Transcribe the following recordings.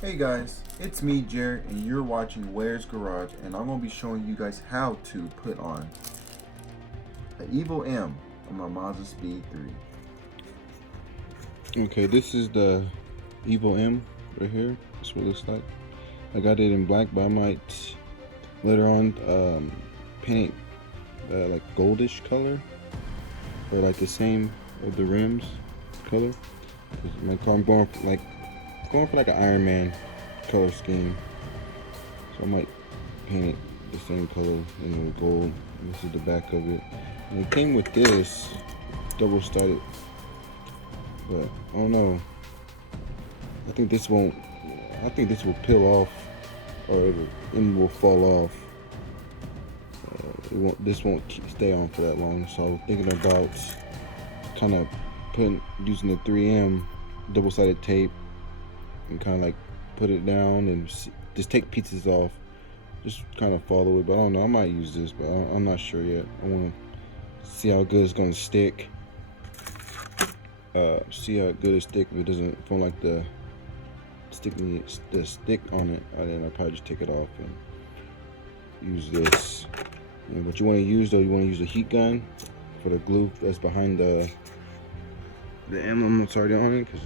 Hey guys, it's me Jared and you're watching Where's Garage, and I'm going to be showing you guys how to put on the Evil M on my mazdaspeed 3. Okay, this is the Evil M right here. That's what it looks like. I got it in black, but I might later on paint it like goldish color, or like the same of the rims color. My car, I'm going for like an Iron Man color scheme, so I might paint it the same color, with gold. This is the back of it, and it came with this double-sided, but I don't know. I think this won't. I think this will peel off, or it will fall off. It won't. This won't stay on for that long. So I was thinking about kind of using the 3M double-sided tape and kind of like put it down and just take pieces off, just kind of follow it. But I don't know, I might use this, but I'm not sure yet. I want to see how good it's going to stick, see how good it stick. If it doesn't, if I don't like the stick on it, then I'll probably just take it off and use this. What you want to use though, you want to use a heat gun for the glue that's behind the emblem that's already on it, because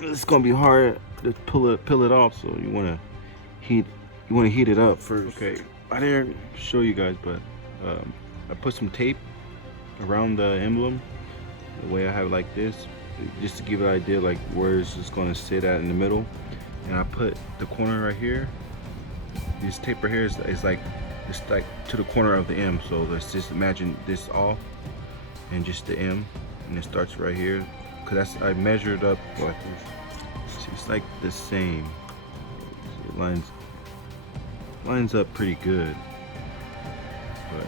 it's gonna be hard to peel it off. So you want to heat it up first. Okay, I didn't show you guys, but I put some tape around the emblem the way I have it like this, just to give an idea like where it's just gonna sit at in the middle. And I put the corner right here. This tape right here is like to the corner of the M. So let's just imagine this off and just the M, and it starts right here. Cause I measured up like this. It's like the same. It lines up pretty good. But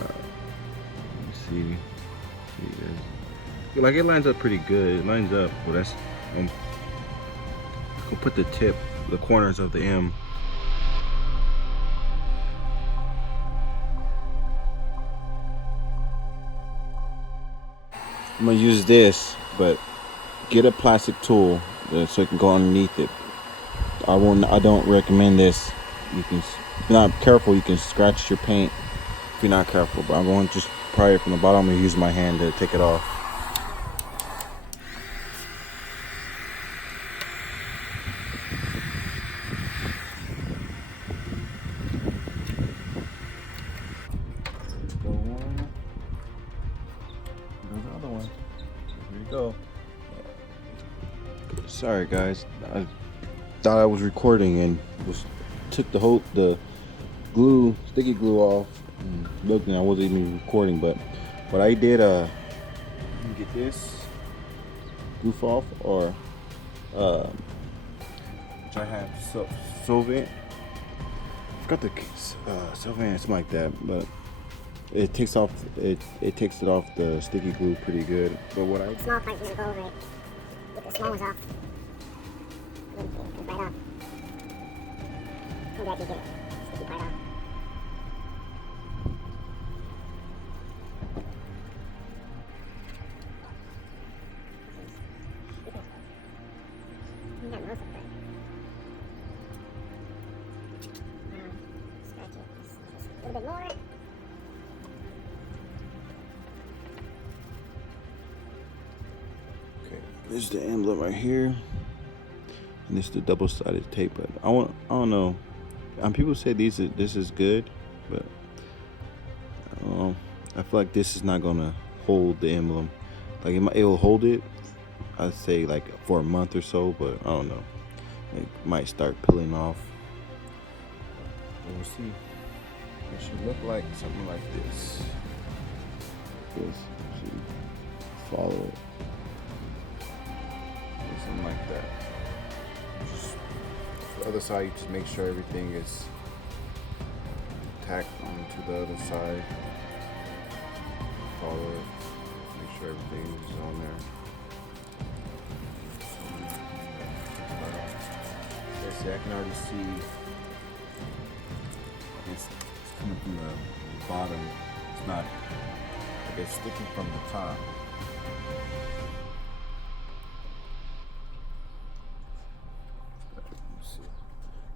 let me see guys. Like, it lines up pretty good. It lines up. But that's I'm gonna put the corners of the M. I'm gonna use this, but get a plastic tool so it can go underneath it. I don't recommend this. If you're not careful, you can scratch your paint if you're not careful. But I'm going to just pry it from the bottom and use my hand to take it off. Go one. There's the other one. Here you go. Sorry guys, I thought I was recording and took the sticky glue off and looked, and I wasn't even recording. But what I did, get this goof off, or which I have solvent. I forgot the solvent, something like that, but it takes it off the sticky glue pretty good. But what I small parts need to go over it. Get the small ones off. Get it right off. I'm glad you get it. Sticky part off. You got most of it. Scratch it just a little bit more. There's the emblem right here, and this is the double-sided tape. But I don't know. People say this is good, but I don't know. I feel like this is not gonna hold the emblem. Like it will hold it, I'd say, like for a month or so, but I don't know. It might start peeling off. We'll see. It should look like something like this. Follow it. Something like that. Just the other side, you just make sure everything is tacked onto the other side. Follow it. Make sure everything is on there. See, I can already see it's coming from the bottom. It's not like it's sticking from the top.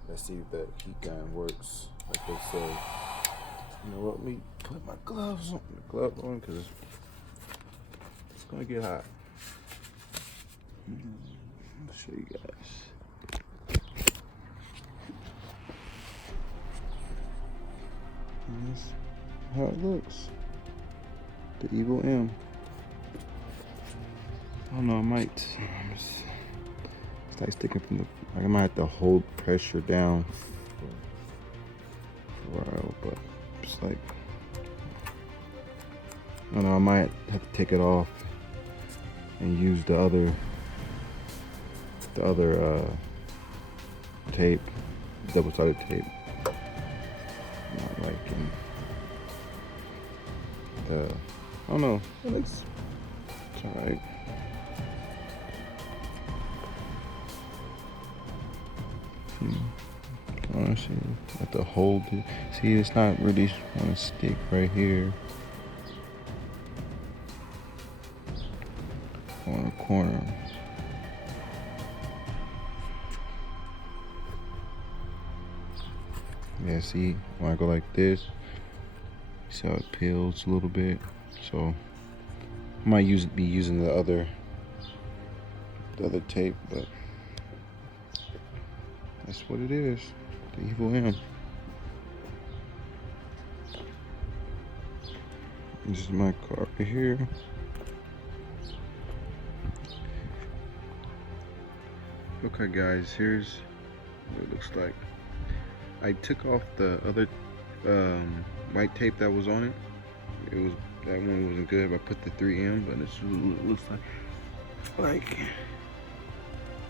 Let's see if the heat gun works like they say. You know what? Let me put my gloves on, because it's gonna get hot. I'll show you guys. And this is how it looks. The Evil M. I don't know. I might. It's like sticking from the. Like I might have to hold pressure down for a while, but it's like. I don't know. I might have to take it off and use the other tape, double-sided tape. Not liking the. I don't know. It's alright. Honestly, I have to hold it. See, it's not really want to stick right here on the corner. Yeah, see, when I go like this, see how it peels a little bit. So I might be using the other tape, but that's what it is. The Evil M. This is my car right here. Okay guys, here's what it looks like. I took off the other white tape that was on it. That one wasn't good. I put the 3M, but it looks like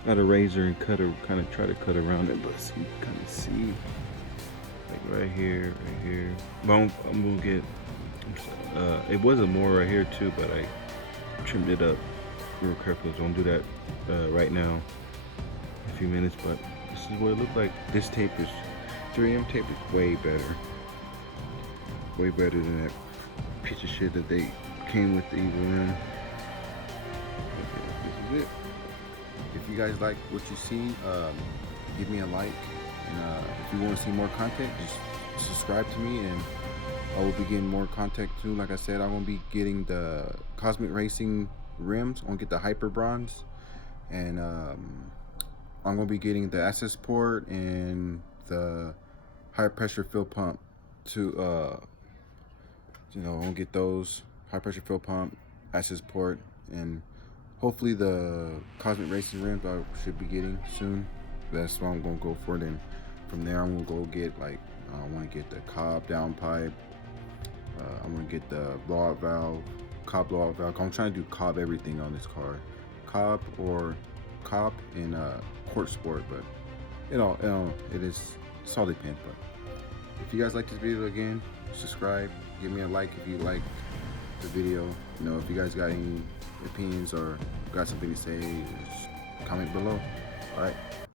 got a razor and kind of try to cut around it, but you kind of see like right here. But I'm gonna get. It wasn't more right here too, but I trimmed it up real carefully, so I'm gonna do that right now in a few minutes. But this is what it looked like. This tape is 3M tape is way better than that piece of shit that they came with the Evil M. Okay, this is it. If you guys like what you see, give me a like, and if you want to see more content, just subscribe to me, and I will be getting more content too. Like I said, I'm gonna be getting the Cosmic Racing rims. I'm gonna get the Hyper Bronze, and I'm gonna be getting the access port and the high pressure fill pump to I'm gonna get those high pressure fill pump, access port, and hopefully the Cosmic Racing rims I should be getting soon. That's what I'm gonna go for. Then from there I'm gonna go get, like, I want to get the Cobb downpipe. I'm gonna get the blowout valve, Cobb blowout valve. I'm trying to do Cobb everything on this car, Cobb and Court Sport, but it is solid paint. But if you guys like this video, again, subscribe, give me a like if you like the video. If you guys got any opinions or got something to say, just comment below. All right.